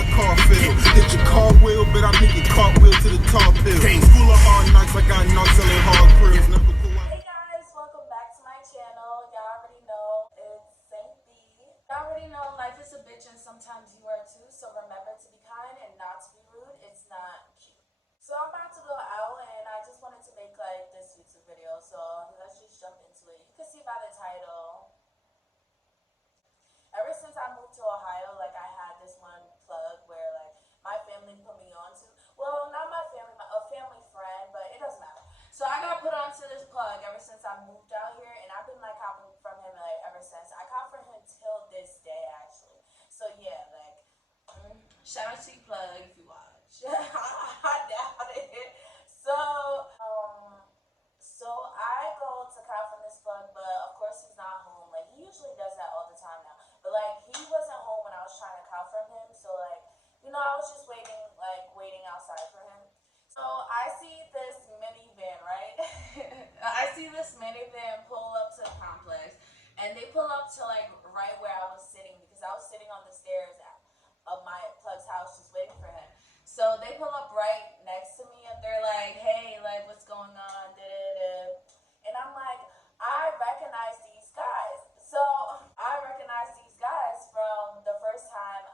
a car fiddle. Hit your car wheel, but I make your cartwheel to the top hill. School of hard knocks, I got knocks selling hard grills. Hey guys, welcome back to my channel. Y'all already know it's Saint B. Y'all already know life is a bitch and sometimes you are too, so remember to be kind and not to be rude. It's not cute. So I'm about to go out and I just wanted to make like this YouTube video, so let's just jump into it. You can see by the title. Ever since I moved to Ohio, like I had this one plug where like my family put me onto. Well, not my family, a family friend, but it doesn't matter. So I got put onto this plug ever since I moved out here, and I've been like copping from him like ever since. I cop from him till this day actually. So yeah, like shout out to you, plug, if you watch. I doubt it. So I go to cop from this plug, but of course he's not home. Like he usually does that all the time now. But like he wasn't home when I was trying to cop from him, so like, you know, I was just waiting outside for him. So I see this minivan, right? I see this minivan pull up to the complex, and they pull up to like right where I was sitting because I was sitting on the stairs of my plug's house just waiting for him. So they pull up right next to me and they're like, hey, like what's going on? Da-da-da. And I'm like, I recognize these guys. So I recognize these guys from the first time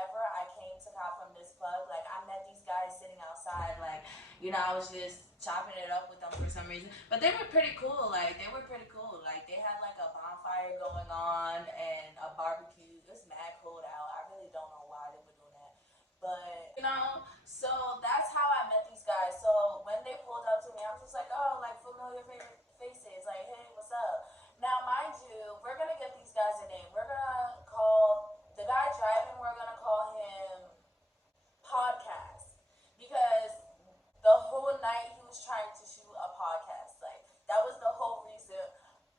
ever I came to cop from this plug. Like I met these guys sitting outside, like, you know, I was just chopping it up with them for some reason. But they were pretty cool. Like they were pretty cool. Like they had like a bonfire going on and a barbecue. It was mad cold out. I really don't know why they were doing that. But you know, so that's how I met these guys. So when they pulled up to me, I'm just like, oh, like familiar faces. Like, hey, what's up? Now, mind you, we're gonna give these guys a name. We're gonna call the guy driving. We're gonna call him Podcast because the whole night he was trying to shoot a podcast. Like that was the whole reason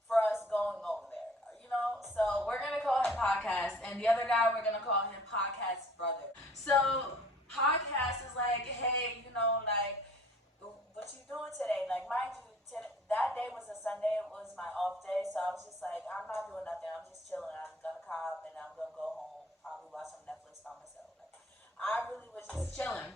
for us going over there. You know, so we're gonna call him Podcast, and the other guy we're gonna call him Podcast Brother. So Podcast is like, hey, you know, like, what you doing today? Like, mind you, that day was a Sunday. It was my off day, so I was just like, I'm not doing nothing. I'm just chilling. I'm gonna cop and I'm gonna go home, probably watch some Netflix by myself. Like, I really was just chilling.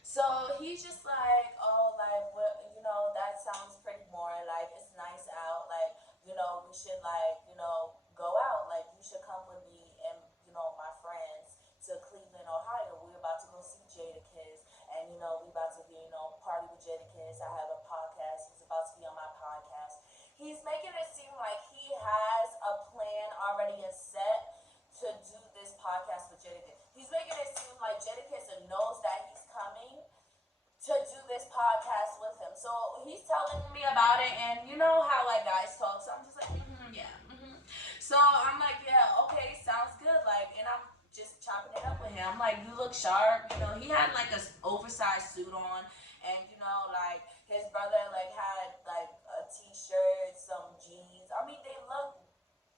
So he's just like, oh, like, what, you know, that sounds pretty boring. Like, it's nice out. Like, you know, we should, like, you know, go out. Like, you should come with me and, you know, my friends to Cleveland, Ohio. We're about to go see Jadakiss. And, you know, we about to be, you know, party with Jadakiss. I have a podcast. He's about to be on my podcast. He's making it seem like he has a plan already set to do this podcast with Jadakiss. He's making it seem like Jadakiss knows that he's coming to do this podcast with him. So he's telling me about it, and you know how like guys talk. So I'm just like, yeah. So I'm like, yeah, okay, sounds good. Like, and I'm just chopping it up with him. I'm like, you look sharp. You know, he had like a oversized suit on, and you know, like his brother like had like a t-shirt, some jeans. I mean, they look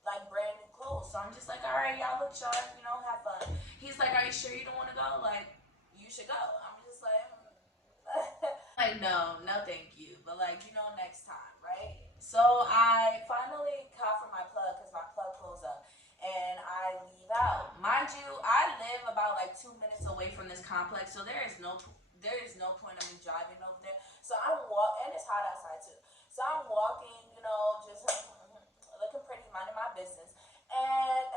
like brand new clothes. So I'm just like, all right, y'all look sharp, you know, have fun. He's like, are you sure you don't want to go? Like, you should go. I'm just like, like, no, thank you. But like, you know, next time, right? So I finally caught for my plug because my plug closed up. And I leave out. Mind you, I live about like 2 minutes away from this complex, so there is no point of me driving over there. So I'm and it's hot outside too. So I'm walking, you know, just looking pretty, minding my business. And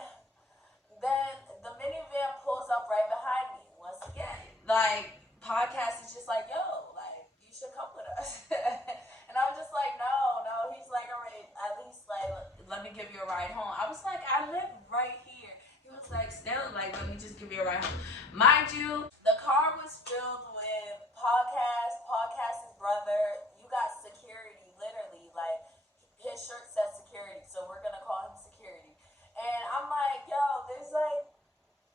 then the minivan pulls up right behind me once again. Like, Podcast is just like, yo, like, you should come with us. And I'm just like, no. He's like, all right, at least, like, let me give you a ride home. I was like, I live right here. He was like, still, like, let me just give you a ride home. Mind you, the car was filled with Podcast's brother. You got security, literally. Like, his shirt says security, so we're going to call him security. And I'm like, yo, there's, like,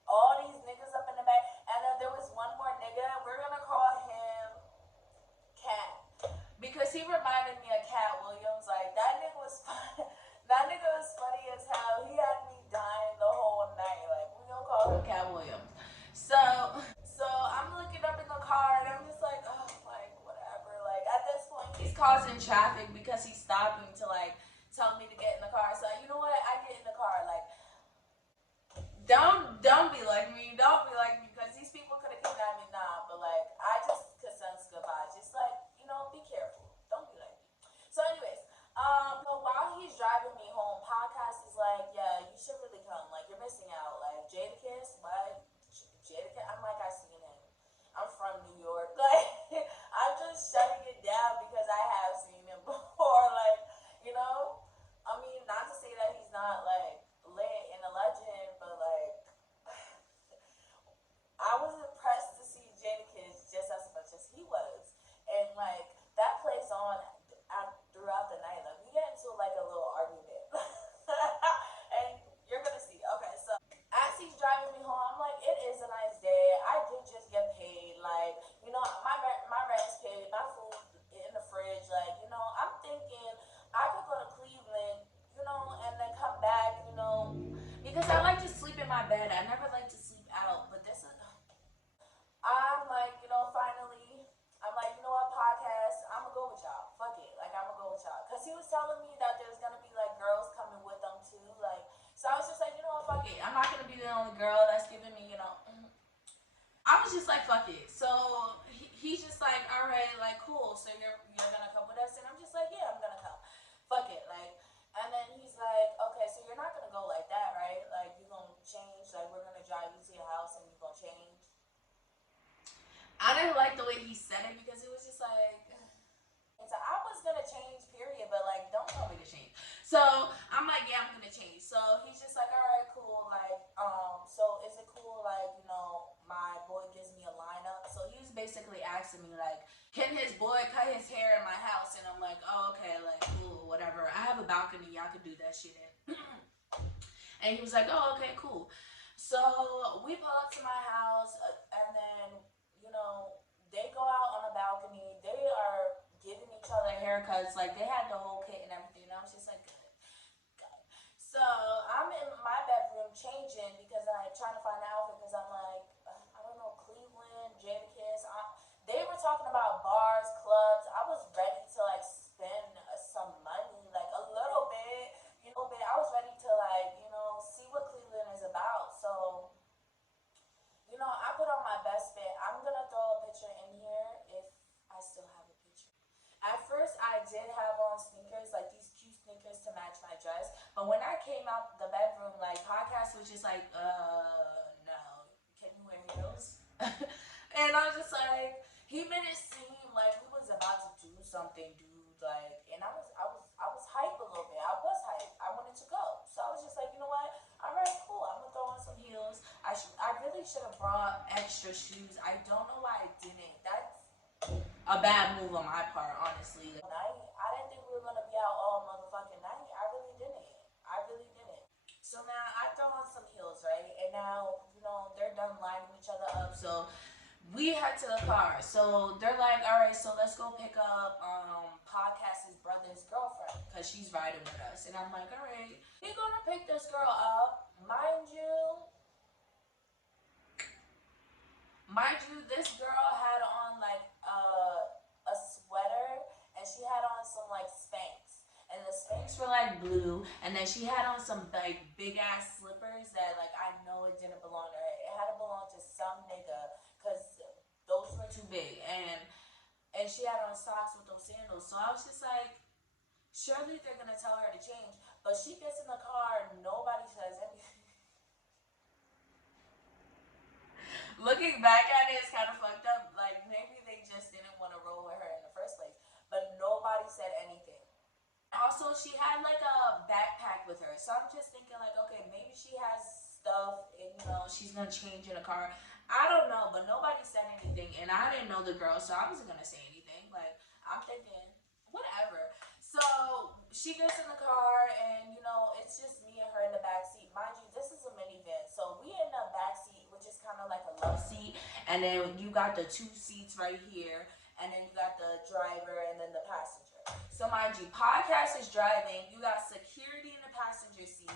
all these niggas up in the back. And then there was one more nigga. We're going to call him Cat. Because he reminded me of Cat Williams. Like, that nigga was funny. That nigga was funny as hell. He had me dying the whole night. Like, we gonna call him Cat Williams. So driving me home. Podcast is like, yeah, you should really come. Like, you're missing out. Like, Jadakiss, what? Jadakiss? I'm like, I seen him. I'm from New York. Like, I'm just shutting it down because I have seen him before. Like, you know? I mean, not to say that he's not, like, lit and a legend, but, like, I was impressed to see Jadakiss just as much as he was. And, like, that plays on throughout the night. Like, we get into, like, a little argument. And you're gonna see. Okay, so as he's driving me home, I'm like, it is a nice day. I did just get paid. Like, you know, my rent's paid, my food in the fridge. Like, you know, I'm thinking I could go to Cleveland, you know, and then come back, you know, because I like to sleep in my bed. I never like to sleep out. But this is, I'm like, you know, finally, I'm like, you know what, podcast, I'm gonna go with y'all. Fuck it, like I'm gonna go with y'all. Cause he was telling me that there's gonna be like girls coming with them too, like. So I was just like, you know what, fuck it. I'm not gonna be the only girl that's giving me, you know. I was just like, fuck it. So he's just like, all right, like cool. So you're gonna come with us, and I'm just like, yeah, I'm gonna come. Fuck it, like. And then he's like, okay, so you're not gonna go like that, right? Like you gonna change, like we're gonna drive you to your house, and you gonna change. I didn't like the way he said it because it was just like, so I was gonna change, period, but like, don't tell me to change. So I'm like, yeah, I'm gonna change. So he's just like, all right, cool. Like, so is it cool? Like, you know, my boy gives me a lineup. So he was basically asking me like, can his boy cut his hair in my house? And I'm like, oh, okay, like, cool, whatever. I have a balcony, y'all could do that shit in. And he was like, oh, okay, cool. So we pull up to my house, and then, you know, they go out on a balcony. They are giving each other haircuts. Like, they had the whole kit and everything. And I was just like, good, good. So I'm in my bedroom changing because I'm trying to find an outfit because I'm like, I don't know, Cleveland, Jadakiss. They were talking about bars, clubs. I was ready to, like, spend some money, like, a little bit. I was ready to like, you know, see what Cleveland is about. So, you know, I put on my best fit. I'm gonna throw a picture in here if I still have a picture. At first, I did have on sneakers, like these cute sneakers to match my dress. But when I came out the bedroom, like podcast was just like, no, can you wear heels? And I was just like, he made it seem like we was about to do something, dude. Like, and I was hype a little bit. I was hype. I wanted to go, so I was just like, you know what? All right, cool. I'm gonna throw on some heels. I really should have brought extra shoes. I don't know why I didn't. That's a bad move on my part, honestly. I didn't think we were gonna be out all motherfucking night. I really didn't. I really didn't. So now I throw on some heels, right? And now, you know, they're done lining each other up. So we head to the car. So they're like, all right, so let's go pick up Podcast's brother's girlfriend because she's riding with us. And I'm like, all right, we're gonna pick this girl up. Mind you, this girl had on like a sweater and she had on some like Spanx. And the Spanx were like blue, and then she had on some like big ass slippers that like I know it didn't belong to her. It had to belong to some nigga because those were too big. And she had on socks with those sandals. So I was just like, surely they're gonna tell her to change. But she gets in the car, nobody says anything. Looking back at it, it's kind of fucked up. Like maybe they just didn't want to roll with her in the first place, but nobody said anything. Also, she had like a backpack with her, so I'm just thinking like, okay, maybe she has stuff, and you know, she's gonna change in a car. I don't know, but nobody said anything, and I didn't know the girl, so I wasn't gonna say anything. Like I'm thinking, whatever. So she gets in the car, and you know, it's just me and her in the back seat. Mind you, this is a minivan, so we in the back seat, which is kind of like a love seat, and then you got the two seats right here, and then you got the driver, and then the passenger. So mind you, podcast is driving. You got security in the passenger seat.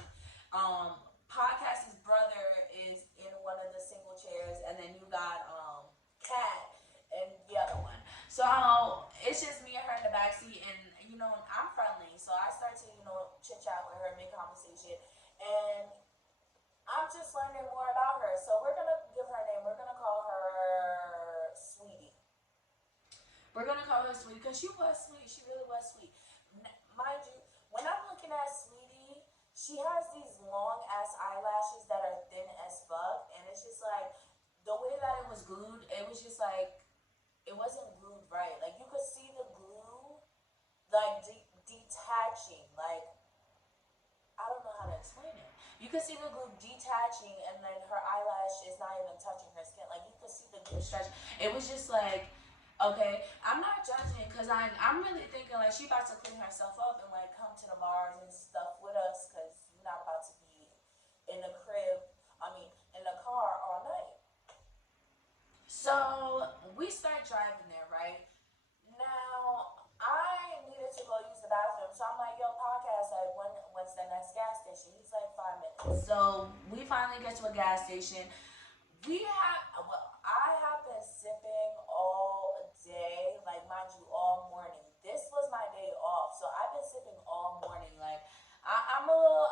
Podcast's brother is in one of the single chairs, and then you got Cat and the other one. So it's just me and her in the backseat, and you know I'm friendly, so I start to chit chat with her, make conversation, and I'm just learning more about her. So we're gonna give her a name. We're gonna call her Sweetie. We're gonna call her Sweetie because she was sweet. She really was sweet. Mind you, when I'm looking at Sweetie, she has these long ass eyelashes that are thin as fuck, and it's just like the way that it was glued, it was just like it wasn't glued right. Like you could see the glue like detaching. Like I don't know how to explain it. You could see the glue detaching, and then her eyelash is not even touching her skin. Like you could see the glue stretch. It was just like, okay, I'm not judging because I'm really thinking like she about to clean herself up and like come to the bars and stuff with us because you're not about to be in the crib. I mean, in the car all night. So we start driving there, right? Now, I needed to go use the bathroom, so I'm like, yo, podcast, like, when's the next gas station? He's like, 5 minutes. So we finally get to a gas station. I have been sipping all day, like, mind you, all morning. This was my day off, so I've been sipping all morning. Like, I'm a little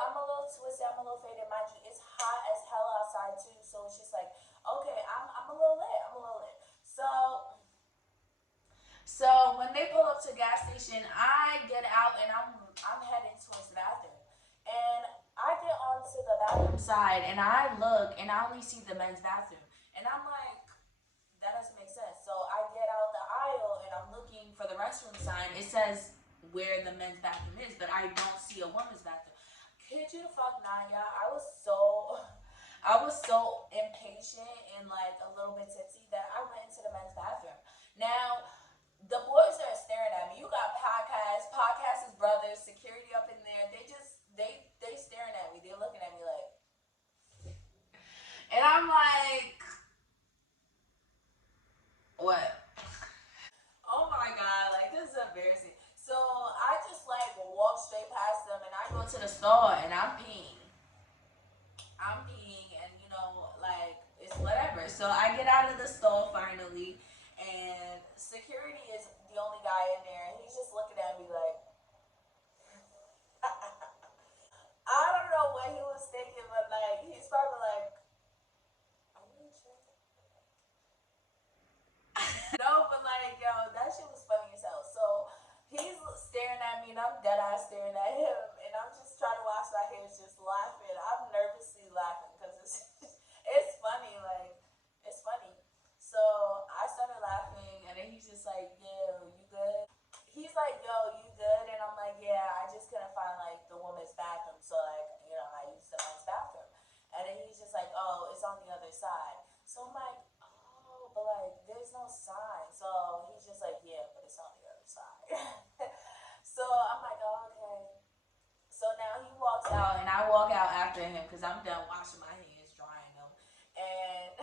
twisted, I'm a little faded, mind you. It's hot as hell outside too, so it's just like, okay, I'm a little lit, I'm a little lit. So when they pull up to the gas station, I get out and I'm heading towards the bathroom. And I get onto the bathroom side and I look and I only see the men's bathroom. And I'm like, that doesn't make sense. So I get out the aisle and I'm looking for the restroom sign. It says where the men's bathroom is, but I don't see a woman's bathroom. Kid you the fuck not, y'all. I was so impatient and like a little bit tipsy that I went into the men's bathroom. Now the boys are staring at me. You got podcast is brothers, security up in there. They staring at me. They're looking at me like, and I'm like, what? Oh my god, like this is embarrassing. So I just like walk straight past them and I go to the store and I'm peeing, and like it's whatever. So I get out of the store finally, and security is the only guy in there, and he's just looking at me like, I don't know what he was thinking, but like he's probably like, are you tripping? No, but like yo, that shit was funny as hell. So he's staring at me, and I'm dead ass staring at him, and I'm just trying to wash my hands, just laughing. I'm nervously laughing because it's it's funny, like it's funny. So I started laughing, and then he's just like, "Yo, you good?" He's like, "Yo, you good?" And I'm like, "Yeah, I just couldn't find like the woman's bathroom, so like I used the men's bathroom." And then he's just like, "Oh, it's on the other side." So I'm like, "Oh, but like there's no sign." So he's just like, "Yeah, but it's on the other side." So I'm like, "Oh, okay." So now he walks out, and I walk out after him because I'm done washing my hands, drying them, and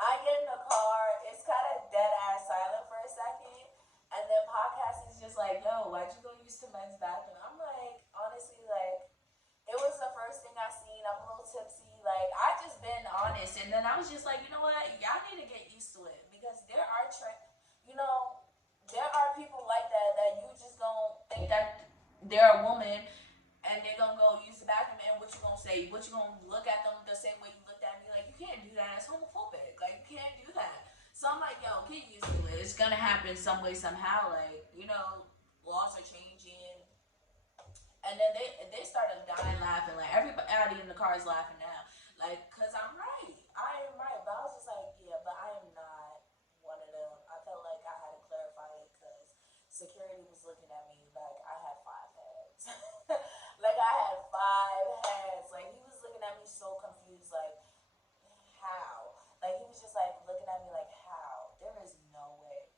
I get in the car. It's kind of dead ass silent for a second, and then podcast is just like, "Yo, why'd you go use the men's bathroom?" I'm like, honestly, like it was the first thing I seen. I'm a little tipsy. Like I just been honest, and then I was just like, you know what? Y'all need to get used to it because you know, there are people like that you just don't think that they're a woman and they're gonna go use the bathroom, and what you gonna say? What you gonna look at them the same way you looked at me? Like you can't do that. It's homophobic. Like you can't do that. So I'm like, yo, get used to it. It's gonna happen some way somehow. Like laws are changing, and then they started dying laughing. Like everybody in the car is laughing now. Like, cause I'm right. I am right. But I was just like, yeah, but I am not one of them. I felt like I had to clarify it because security was looking at me like I had 5 heads. Like I had 5 heads. Like he was looking at me so confused. Like how? Like he was just like looking at me like how? There is no way.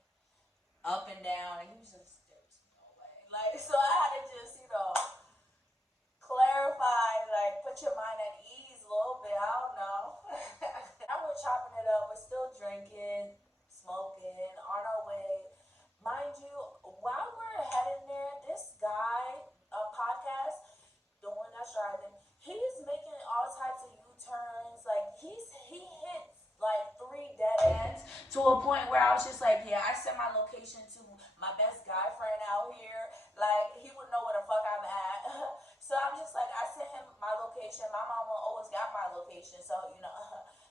Up and down, and he was just there's no way. Like so I had to just clarify, like put your mind at ease a little bit. I don't know. Now we're chopping it up. We're still drinking, smoking, on our way. Mind you, while we're heading there, this guy, a podcast, the one that's driving, he's making all types of U-turns. Like he hits like 3 dead ends to a point where I was just like, yeah, I sent my location to my best guy friend out here. Like he would know where the fuck I'm at. So I'm just like, I sent him my location. My mama always got my location, so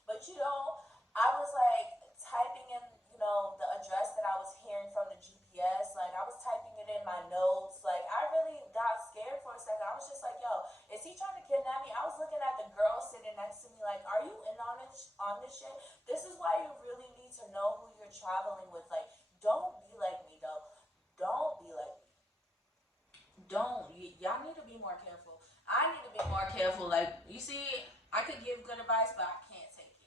But I was like typing in, the address that I was hearing from the GPS. Like I was typing it in my notes. Like I really got scared for a second. I was just like, yo, is is he trying to kidnap me? I was looking at the girl sitting next to me like, are you in on this shit? This is why you really need to know who you're traveling with. Like, don't be like me though. Don't be like me. Y'all need to be more careful. I need to be more careful. Like, you see, I could give good advice, but I can't take it.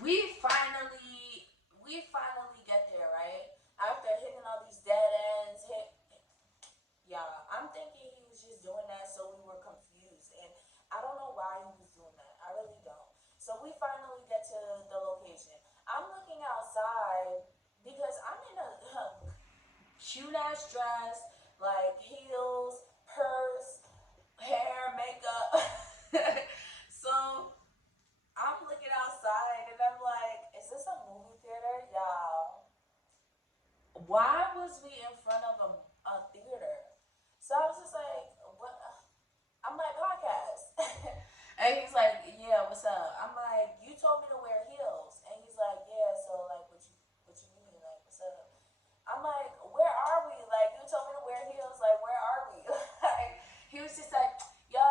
we finally we finally get there, right? After hitting all these dead ends, yeah, I'm thinking he was just doing that so we were confused, and I don't know why he was doing that. I really don't. So we finally get to the location. I'm looking outside because I'm in a cute ass dress, like heels, purse, hair, makeup. So I'm looking outside and I'm like, is this a movie theater? Y'all, why was we in front of a theater? So I was just like, what? I'm like, podcast. And he's like, yeah, what's up? I'm like, you told me to wear heels. And he's like, yeah, so like, what you mean? Like, what's up? I'm like, where are we? Like, you told me to wear heels. Like, where are we? Like, he was just like, yo,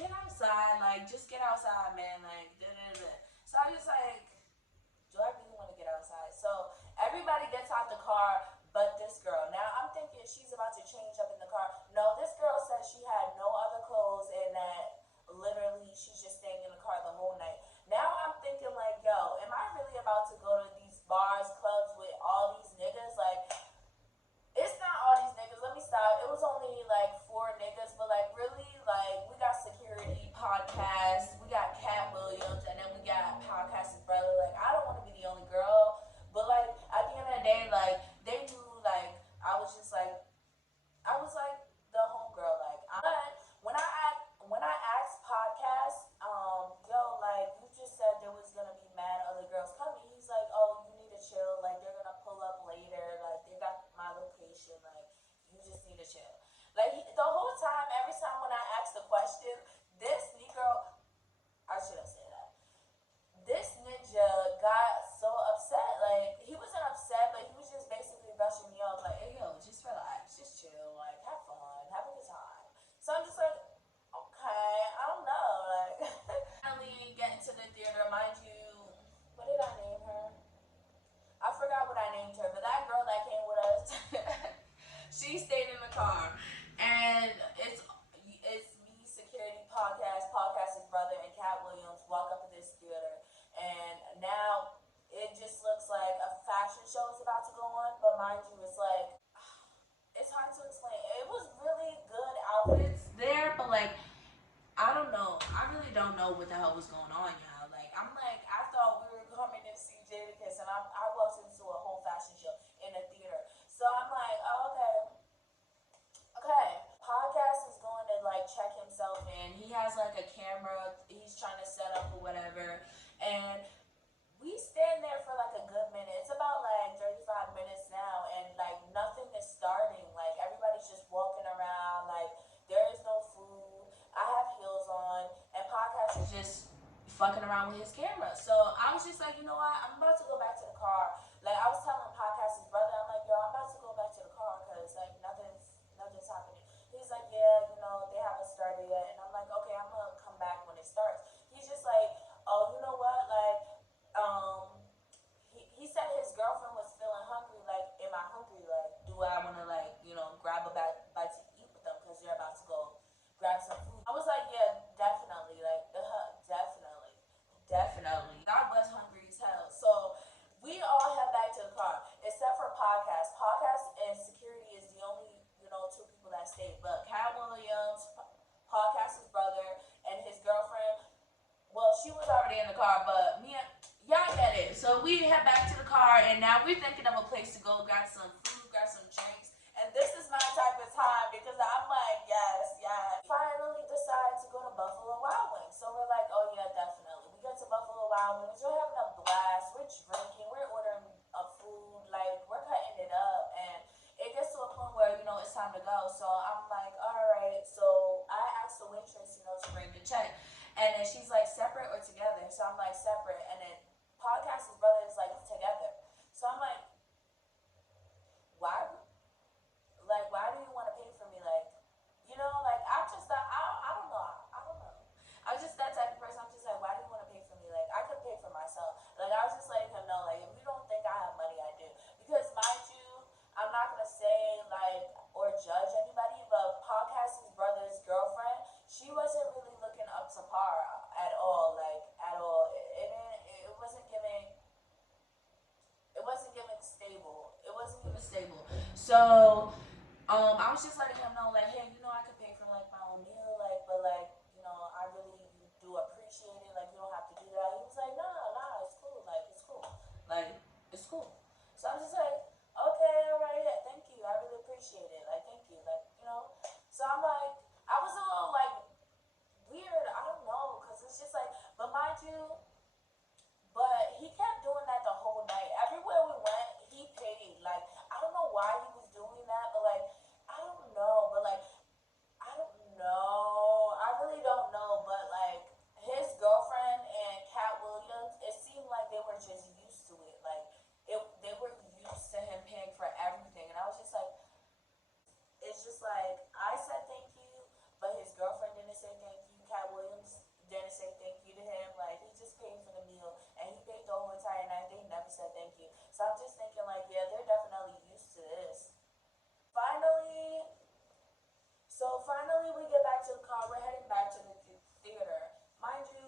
get outside. Like, just get outside, man. Like, da da da. So I was just like, do I really want to get outside? So everybody gets out the car but this girl. Now I'm thinking she's about to change up in the car. No, this girl said she had no other clothes and that literally she's just staying in the car the whole night. Now I'm thinking like, yo, am I really about to go to these bars, clubs with all these niggas? Like, it's not all these niggas. Let me stop. It was only like 4 niggas, but like really, like we got security podcast, we got Cat Williams, and then we got podcast's brother. Like I don't want to be the only girl, but like at the end of the day, like they knew like I was like the homegirl. Like but when I asked podcast, yo, like you just said there was gonna be mad other girls coming. He's like, oh, you need to chill. Like they're gonna pull up later. Like they got my location. Like you just need to chill. Like the whole time, every time when I asked the question, this Negro, I shouldn't say that. This ninja got so upset. Like he wasn't upset, but he was just basically brushing me off. Like, hey yo, just relax, just chill, like have fun, have a good time. So I'm just like, okay, I don't know, like. Finally getting to the theater, mind you. What did I name her? I forgot what I named her, but that girl that came with us, she stayed in the car, and it's me, security podcast's brother, and Cat Williams walk up to this theater, and now it just looks like a fashion show is about to go on, but mind you, it's like it's hard to explain. It was really good outfits there, but like I don't know. I really don't know what the hell was going on, y'all. Like, I'm like, I thought we were coming to see Jadakiss, and I walked into a whole fashion show in a theater. So I'm like, oh, okay, okay. Podcast is going to like check himself in. He has like a camera. He's trying to set up or whatever, and we stand there for like a good minute. It's about like 35 minutes now, and like nothing is starting. Like everybody's just walking around. Like there is no food. I have heels on, and podcast is just fucking around with his camera. So I was just like, you know what? I'm about to go back to the car. Like I was telling podcast's brother, I'm like, yo, I'm about to go back to the car because like nothing's happening. He's like, yeah, you know, they haven't started yet, and I'm like, okay, I'm gonna come back when it starts. He's just like, oh, you know what? Like um he said his girlfriend was feeling hungry. Like, am I hungry? Like, do I want to like grab a bite to eat with them because they're about to go grab some food? I was like, yeah, definitely. Like, definitely. I was hungry as hell. So we all head back to the car except for podcast. Podcast and security is the only two people that stayed. But Cat Williams, podcast's brother, and his girlfriend, well, she was already in the car, but me and y'all get it. So we head back to the car, and now we're thinking of a place to go, grab some food, grab some drinks. And this is my type of time because I'm like, yes, yes. Finally decide to go to Buffalo Wild Wings. So we're like, oh yeah, definitely. We get to Buffalo Wild Wings. We're having a blast. We're drinking. We're ordering a food. Like we're cutting it up, and it gets to a point where it's time to go. So I'm like, all right. So I asked the waitress, to bring the check. And then she's like, separate or together? So I'm like, separate. And then podcast's brother is like, together. So I'm like, why? Like, why do you want to pay for me? Like, like I just thought, I So I was just letting him know, like, hey, I could pay for like my own meal, like, but like, I really do appreciate it. Like, you don't have to do that. He was like, nah, it's cool. Like, it's cool. Like, it's cool. So I'm just like, okay, all right, yeah, thank you. I really appreciate it. Like, thank you. Like, So I'm like, I was a little like weird. I don't know, cause it's just like, but mind you, but he kept doing that the whole night. Everywhere we went, he paid. Like, I don't know why he was doing that, but like, I don't know, but like, I don't know. I really don't know, but like, his girlfriend and Cat Williams, it seemed like they were just used to it. Like, they were used to him paying for everything, and I was just like, it's just like I said thank you, but his girlfriend didn't say thank you. Cat Williams didn't say thank you to him. Like, he just paid for the meal and he paid the whole entire night. They never said thank you. So I'm just thinking like, yeah, they're definitely used to this. Finally, finally we get back to the car. We're heading back to the theater. Mind you,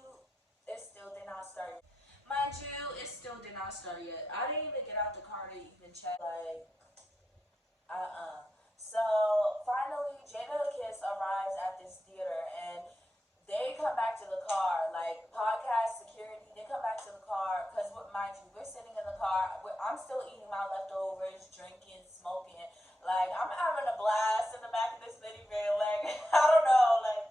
it still did not start. Mind you, it still did not start yet. I didn't even get out the car to even check. Like, so finally, Jadakiss arrives at this theater, and they come back to the car. Like, podcast security, they come back to the car because, mind you, we're sitting in the car. I'm still eating my leftovers, drinking, smoking. Like, I'm having a blast in the back of this minivan. Like, I don't know. Like,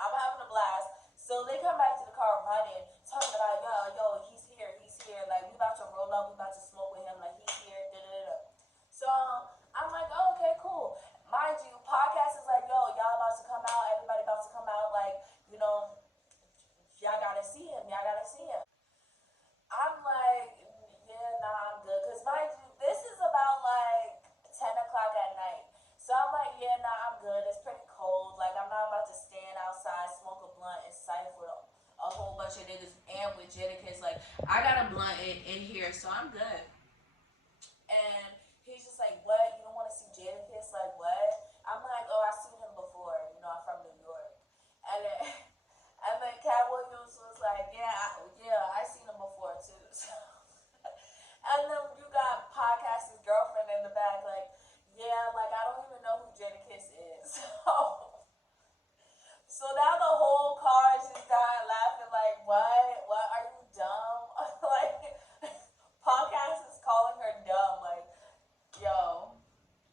I'm having a blast. So they come back to the car running, talking about, yo, he's here, he's here. Like, we about to roll up, we about to smoke with him. Like, he's here, da da da. So I'm like, oh, okay, cool. Mind you, podcast is like, yo, y'all about to come out, everybody about to come out, like, y'all gotta see him, y'all gotta see him. I'm like, yeah, nah, I'm good. Because mind you, this is about like 10 o'clock at night. So I'm like, yeah, nah, I'm good. It's pretty cold. Like, I'm not about to stand outside, smoke a blunt, and sight with a whole bunch of niggas and with Jadakiss. Like, I got a blunt in here, so I'm good. And he's just like, what? You don't want to see Jadakiss? Like, what? I'm like, oh, I've seen him before. I'm from New York. And then, and then Cat Williams was like, yeah, I seen him before too. So, and then you got Podcast's girlfriend in the back, like, yeah, like, I don't even know who Jadakiss is. So now the whole car is just dying laughing, like, what? What? Are you dumb? Like, Podcast is calling her dumb. Like, yo.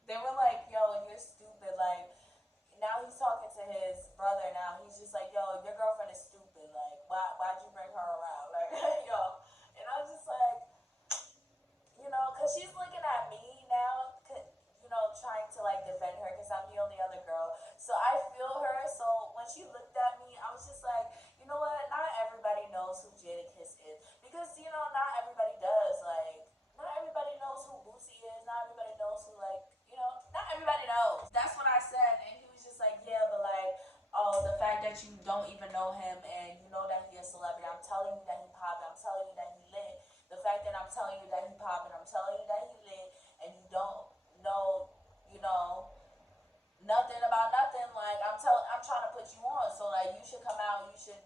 They were like, yo, you're stupid. Like, now he's talking to his brother now. He's just like, yo, your girlfriend is stupid. Like, why'd you bring her around? Like, yo. And I was just like, because she's looking at me now, trying to, like, defend her because I'm the only other girl. So I feel her. So when she looked at me, I was just like, you know what? Not everybody knows who Jadakiss is. Because, not everybody does. Like, not everybody knows who Boosie is. Not everybody knows who, like, not everybody knows. That's what I said. And he was just like, yeah, but, like, oh, the fact that you don't even know him and you know that he is a celebrity. I'm telling you that he popping. I'm telling you that he lit. The fact that I'm telling you that he popping. I'm telling you that he lit. And you don't know, nothing about nothing. Like, I'm trying to put you on. So, like, you should come out. You should,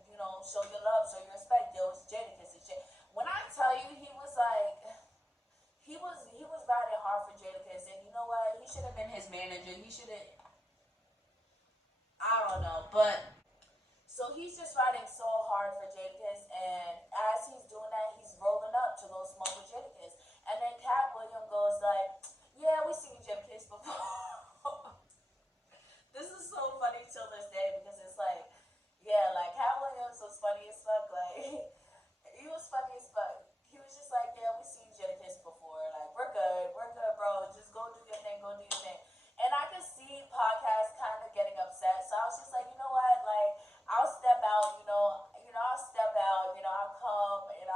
show your love, show your respect. Yo, it's Jadakiss and shit. When I tell you, he was like, he was riding hard for Jadakiss, and you know what? He should have been his manager. He should have. I don't know, but so he's just riding so hard for Jadakiss, and as he's doing that, he's rolling up to go smoke with Jadakiss, and then Cat William goes like, "Yeah, we seen Jadakiss before." This is so funny till this day because it's like, yeah, like Cat Williams was funny as fuck. Like, he was funny as fuck. He was just like, yeah, we seen Jadakiss before. Like, we're good, bro. Just go do your thing, go do your thing. And I could see podcast kind of getting upset, so I was just like, you know what, like, I'll step out, I'll step out, I'll come and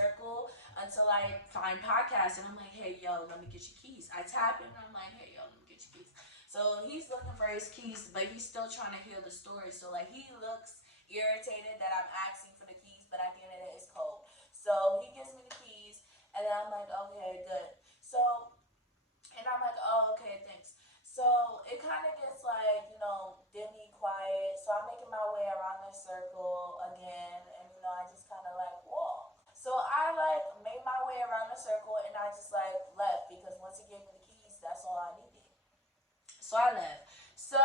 circle until I find podcasts. And I'm like, hey, yo, let me get your keys. I tap in and I'm like, hey, yo, let me get your keys. So he's looking for his keys, but he's still trying to hear the story. So like he looks irritated that I'm asking for the keys, but at the end of the day, it's cold. So he gives me the keys, and then I'm like, okay, good. So, and I'm like, oh, okay, thanks. So it kind of gets like, dimmy, quiet. So I'm making my way around this circle again, and I just kind of like walk. So I like made my way around the circle, and I just like left because once he gave me the keys, that's all I needed. So I left. So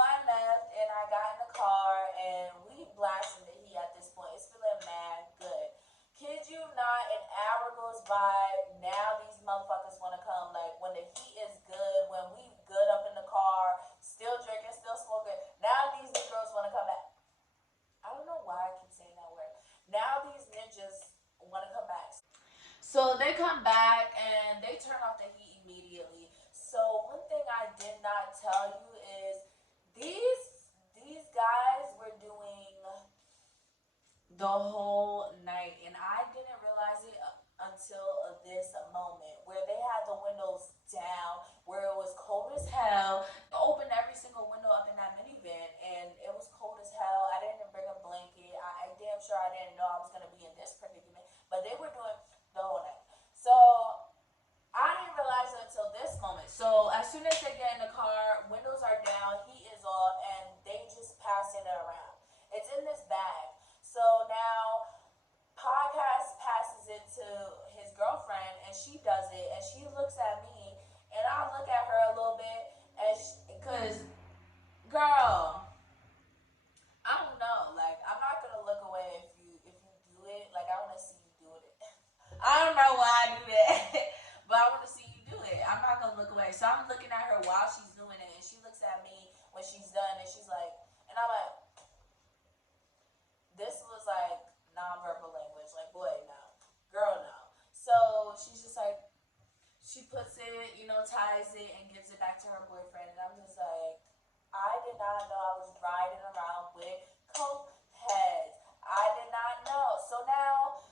I left and I got in the car and we blasting the heat at this point. It's feeling mad good. Kid you not, an hour goes by. Now these motherfuckers want to come. Like when the heat is good, when we good up in the car, still drinking, still smoking. Now these Negroes want to come back. I don't know why I keep saying that word. Now these ninjas want to come back. So they come back and they turn off the heat immediately. So one thing I did not tell you is these guys were doing the whole night, and I didn't realize it until this moment where they had the windows down, where it was cold as hell. They opened every single window up in that minivan, and it was cold as hell. I didn't bring a blanket. I damn sure I didn't know I was gonna be in this predicament, but they were doing the whole night. So I didn't realize it until this moment. So as soon as they get in the car, windows are down, heat is off, and they just passing it around. It's in this bag. So now podcast passes it to his girlfriend, and she does it, and she looks at me, and I look at her a little bit, and because girl, I don't know, like I'm not gonna look away if you do it. Like I want to see you do it. I don't know why I do that. But I want to see you do it. I'm not going to look away. So I'm looking at her while she's doing it. And she looks at me when she's done. And she's like, and I'm like, this was like nonverbal language. Like, boy, no. Girl, no. So she's just like, she puts it, ties it and gives it back to her boyfriend. And I'm just like, I did not know I was riding around with coke heads. I did not know. So now,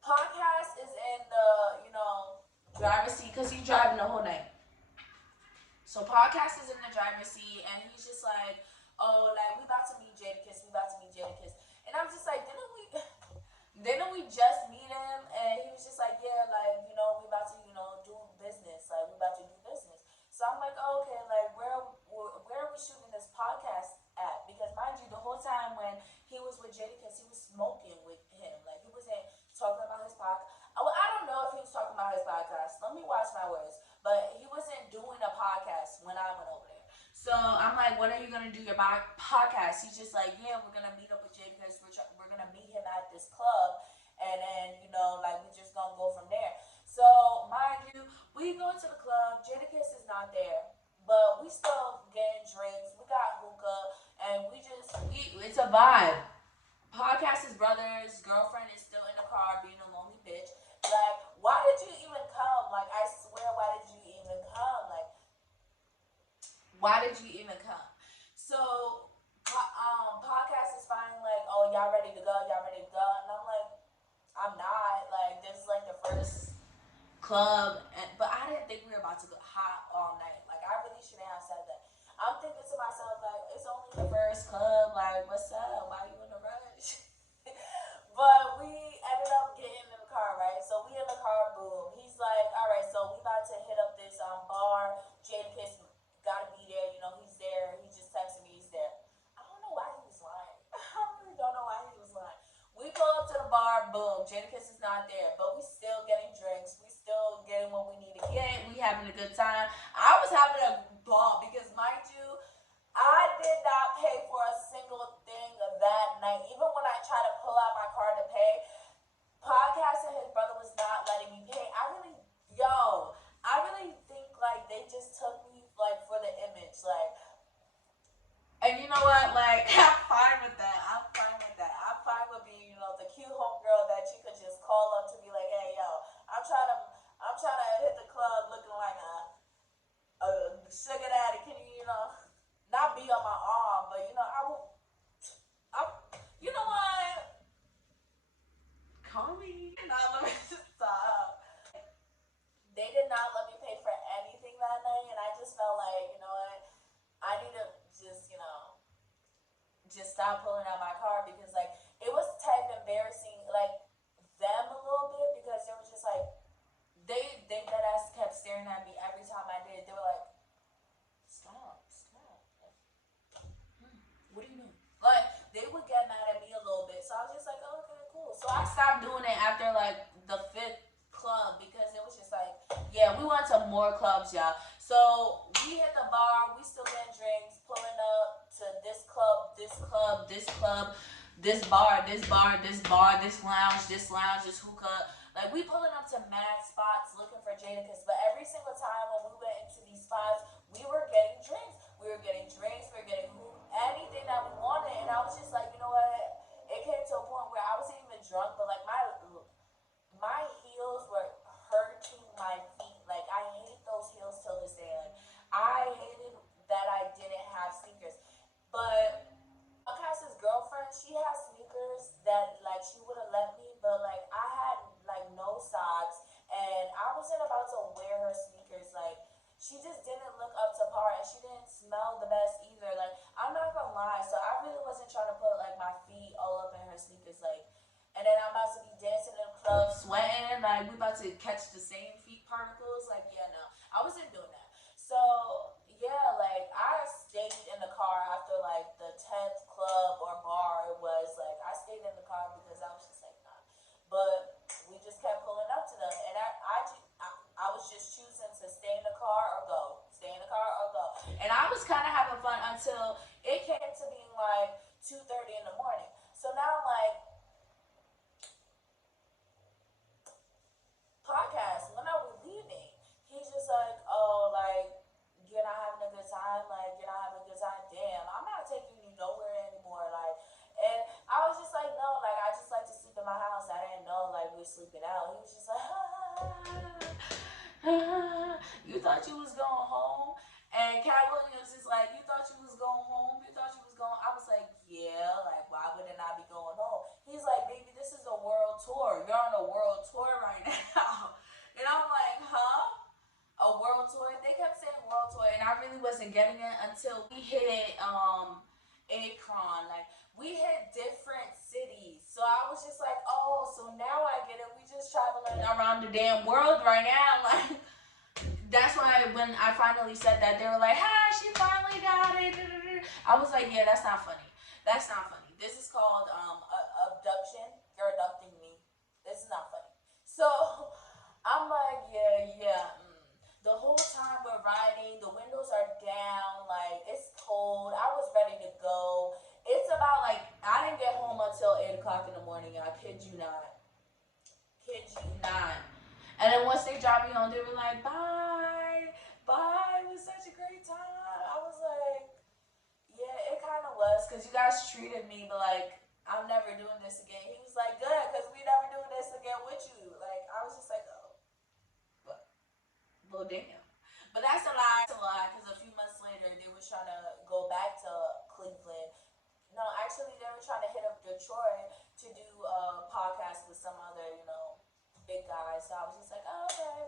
podcast is in the, driver's seat because he's driving the whole night. So podcast is in the driver's seat and he's just like, oh, like we about to meet Jadakiss, and I'm just like, didn't we just meet him? And he was just like, yeah, like we about to do business, like we about to do business. So I'm like, oh, okay, like where are we shooting this podcast at? Because mind you, the whole time when he was with Jadakiss, he was smoking with him, like he wasn't talking about his podcast. Well, I don't know if he was talking about his podcast. Let me watch my words. But he wasn't doing a podcast when I went over there. So I'm like, when are you going to do your podcast? He's just like, yeah, we're going to meet up with Jay because we're going to meet him at this club. And then, like we just going to go from there. So mind you, we go to the club. Jadakiss is not there. But we still getting drinks. We got hookah. And it's a vibe. Podcast is brothers. Girlfriend is still in the car being a lonely bitch. Like, why did you even come? Like, I swear, why did you even come? Like, why did you even come? So, podcast is finally like, oh, y'all ready to go? And I'm like, I'm not. Like, this is like the first club. But I didn't think we were about to go hot all night. Like, I really shouldn't have said that. I'm thinking to myself, like, it's only the first club. Like, what's up? Why you in a rush? But we ended up getting in the car, right? So we in the car, boom. He's like, all right, so we about to hit up this bar. Jadakiss gotta be there. He's there. He just texted me he's there. I don't know why he was lying. I really don't know why he was lying. We pull up to the bar, boom. Jadakiss is not there, but we still getting drinks. We still getting what we need to get. We having a good time. I was having a ball because, mind you, I did not pay for a single thing that night. Even when I tried to pull out my card to pay, Podcast and his brother was not letting me pay. I really think like they just took me like for the image, like. And you know what? Like, I'm fine with that. I'm fine with being, the cute homegirl that you could just call up to be like, hey, yo, I'm trying to hit the club looking like a mommy. They did not let me stop. They did not let me pay for anything that night, and I just felt like, you know what, I need to just, just stop pulling out my car because like it was type embarrassing like them a little bit because they were just like they that ass kept staring at me every time I did. They were like, stop. Like, what do you mean? Like they would get mad at me a little bit. So I was just like, oh, okay, cool. So I stopped doing it after like the 5th club because it was just like, yeah, we went to more clubs, y'all. So we hit the bar, we still getting drinks, pulling up to this club, this club, this club, this bar, this bar, this bar, this lounge, this hookah. Like we pulling up to mad spots looking for Jadakiss, but every single time when we went into these spots, we were getting drinks. We were getting anything that we wanted, and I was just like, you know what? It came to a point where I wasn't even drunk, but like my heels were hurting my feet. Like I hate those heels till this day. Like I hated that I didn't have sneakers. But Akas's girlfriend, she has sneakers that like she would have let me, but like I had like no socks and I wasn't about to wear her sneakers. Like she just didn't look up to par and she didn't smell the best either. Like I'm not gonna lie, so I really wasn't trying to put like my feet all up in her sneakers. Like, and then I'm about to be dancing in the club, sweating, like we about to catch the same feet particles. Like, yeah, no, I wasn't doing that. So yeah, like I stayed in the car after like the 10th club or bar it was. Like I stayed in the car because I was just like, nah. But we just kept pulling up to them, and I was just choosing to stay in the car or go, stay in the car or go, and I was kind of having fun until it came to being like 2:30 in the morning. So now I'm like, podcast, when are we leaving? He's just like, oh, like, you're not having a good time? Like, you're not having a good time? Damn, I'm not taking you nowhere anymore. Like, and I was just like, no, like, I just like to sleep in my house. I didn't know, like, we were sleeping out. He was just like, you thought you was going home? And Cat Williams is like, you thought you was going home? You thought you was going? I was like, yeah, like, why would it not be going home? He's like, baby, this is a world tour. You're on a world tour right now. And I'm like, huh? A world tour? They kept saying world tour, and I really wasn't getting it until we hit Akron. Like, we hit different cities. So I was just like, oh, so now I get it. We just traveling around the damn world right now. Like, that's why when I finally said that, they were like, "Hi, she finally got it." I was like, "Yeah, that's not funny. That's not funny. This is called abduction. You're abducting me. This is not funny." So I'm like, "Yeah." The whole time we're riding, the windows are down. Like it's cold. I was ready to go. It's about like I didn't get home until 8 o'clock in the morning. I kid you not. Kid you not. And then once they dropped me home, they were like, bye, bye. It was such a great time. I was like, yeah, it kind of was because you guys treated me, but like, I'm never doing this again. He was like, good, because we never doing this again with you. Like, I was just like, oh, well, damn. But that's a lie. That's a lie because a few months later, they was trying to go back to Cleveland. No, actually, they were trying to hit up Detroit to do a podcast with some other, big guys. So I was just like, oh, okay.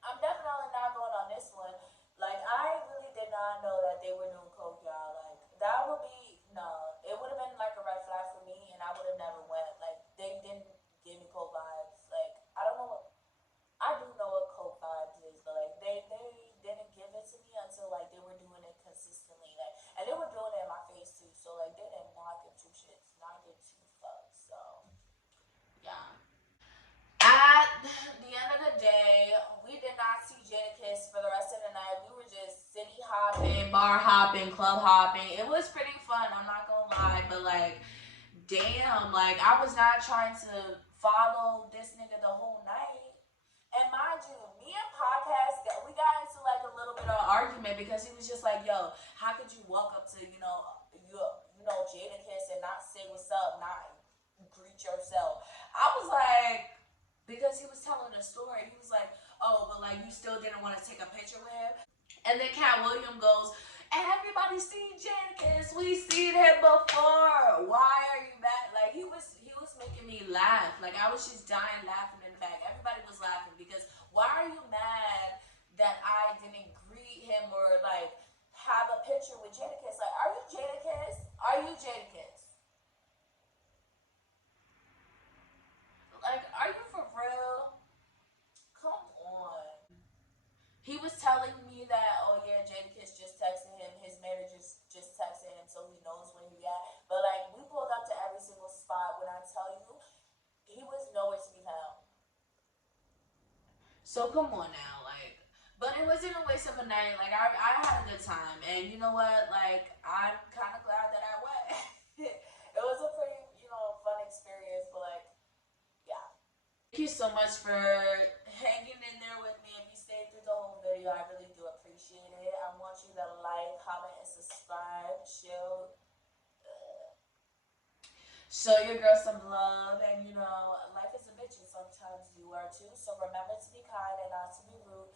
I'm definitely not going on this one. Like, I really did not know that they were doing coke, y'all. Like, that would be, no. It would have been like a red flag for me, and I would have never went. Like, they didn't give me coke vibes. Like, I don't know what, I do know what coke vibes is, but like, they didn't give it to me until like they were doing it consistently. Like, and they were doing it in my face too. So, like, they did not give two shits, not give two fucks. So, yeah. At the end of the day, we did not see Jadakiss for the rest of the night. We were just city hopping, bar hopping, club hopping. It was pretty fun, I'm not gonna lie, but like, damn, like I was not trying to follow this nigga the whole night. And mind you, me and Podcast, we got into like a little bit of an argument because he was just like, yo, how could you walk up to, Jadakiss and not say what's up, not greet yourself? I was like, because he was telling a story. He was like, oh, but like you still didn't want to take a picture with him. And then Cat William goes, everybody seen Jadakiss. We seen him before. Why are you mad? Like he was making me laughed. Like, I was just dying laughing in the back. Everybody was laughing because why are you mad that I didn't greet him or like have a picture with Jadakiss? Like, are you Jadakiss? Are you Jadakiss? Like, are you for real? Come on. He was telling me that, oh yeah, Jadakiss just texted him. His manager just texted him, so he knows where he at. But like, we pulled up to every single spot. When I tell you, he was nowhere to be found. So come on now, like. But it wasn't a waste of a night. Like, I had a good time, and you know what? Like, I'm kind of glad that I went. It was a pretty, fun experience. But like, yeah. Thank you so much for hanging in there with me. If you stayed through the whole video, I really do appreciate it. I want you to like, comment, and subscribe. Show your girl some love. And life is a bitch, and sometimes you are too. So remember to be kind and not to be rude.